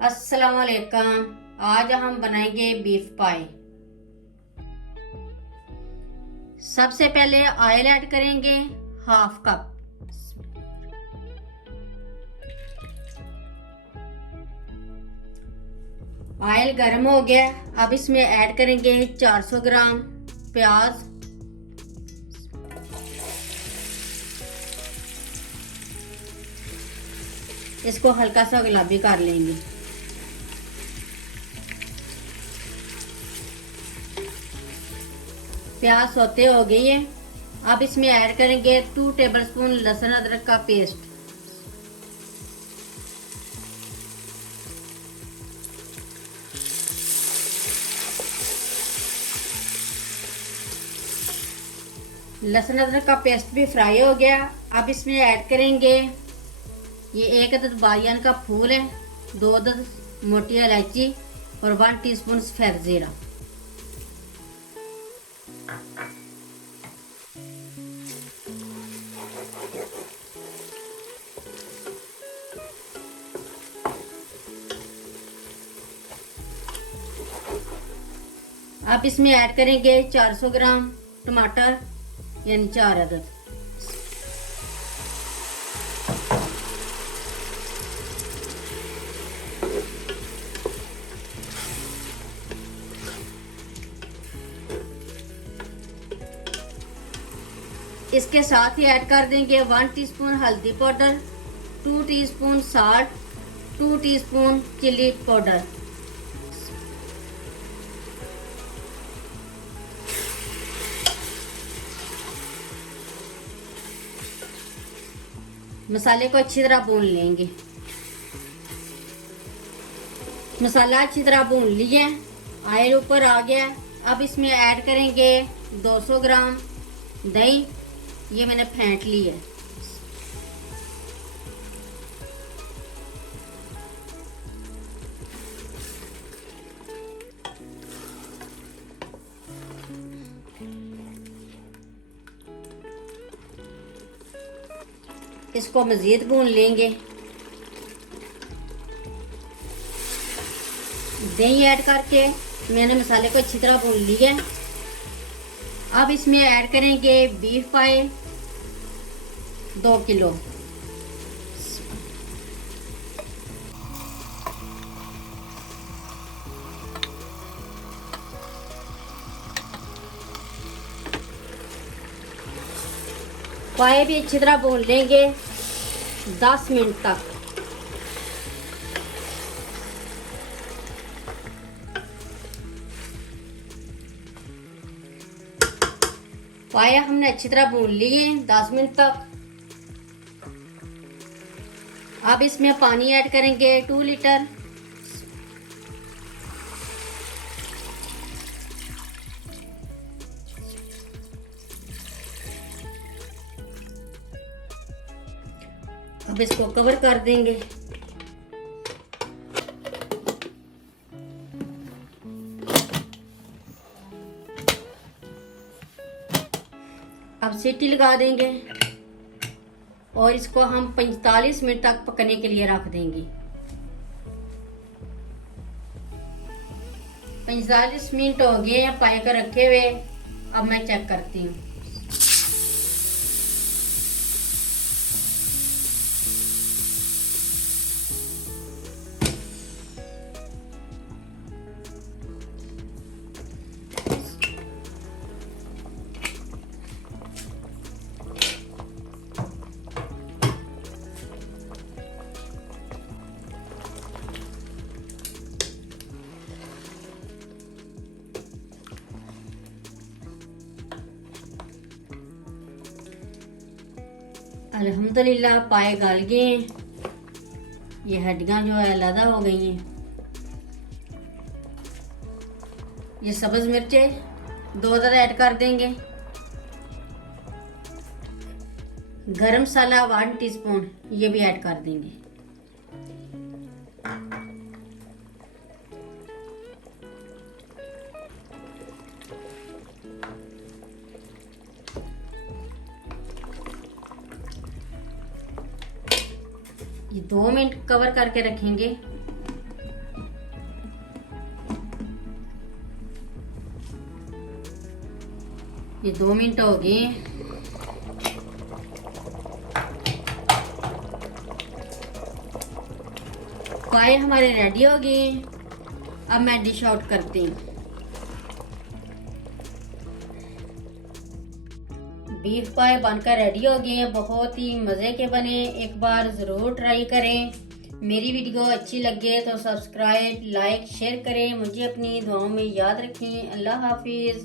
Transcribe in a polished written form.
अस्सलाम वालेकुम। आज हम बनाएंगे बीफ पाई। सबसे पहले ऑयल ऐड करेंगे हाफ कप। ऑयल गर्म हो गया। अब इसमें ऐड करेंगे 400 ग्राम प्याज। इसको हल्का सा गुलाबी कर लेंगे। प्याज सौते हो गई है। अब इसमें ऐड करेंगे 2 टेबलस्पून लहसुन अदरक का पेस्ट। लहसुन अदरक का पेस्ट भी फ्राई हो गया। अब इसमें ऐड करेंगे ये 1 अदद बादियान का फूल है, 2 अदद मोटी इलायची और 1 टीस्पून सफेद जीरा। अब इसमें ऐड करेंगे 400 ग्राम टमाटर यानी 4 अदद। इसके साथ ही ऐड कर देंगे 1 टीस्पून हल्दी powder, 2 teaspoon salt, 2 teaspoon chilli powder. मसाले को अच्छी तरह भून लेंगे। मसाला अच्छी तरह भून लिए, ऑयल ऊपर आ गया। अब इसमें ऐड करेंगे 200 ग्राम दही। ये मैंने फेंट ली है। इसको मजीद भून लेंगे। दही ऐड करके मैंने मसाले को अच्छी तरह भून लिया। अब इसमें ऐड करेंगे बीफ पाई 2 किलो। पाए भी अच्छी तरह भून लेंगे 10 मिनट तक। पाए हमने अच्छी तरह भून लिए 10 मिनट तक। अब इसमें पानी ऐड करेंगे 2 लीटर। अब इसको कवर कर देंगे। अब सीटी लगा देंगे और इसको हम 45 मिनट तक पकने के लिए रख देंगे। 45 मिनट हो गए हैं पाए कर रखे हुए। अब मैं चेक करती हूँ। अल्हम्दुलिल्लाह पाए गल गए हैं। ये हड्डियां जो है अलग हो गई हैं। ये सब्ज मिर्चें 2 अदद ऐड कर देंगे। गरम मसाला 1 टीस्पून ये भी ऐड कर देंगे। ये 2 मिनट कवर करके रखेंगे। ये 2 मिनट हो गए। पाए हमारे रेडी हो गए। अब मैं डिश आउट करती हूँ। बीफ पाए बनकर रेडी हो गए हैं, बहुत ही मज़े के बने। एक बार ज़रूर ट्राई करें। मेरी वीडियो अच्छी लगे तो सब्सक्राइब, लाइक, शेयर करें। मुझे अपनी दुआओं में याद रखें। अल्लाह हाफिज़।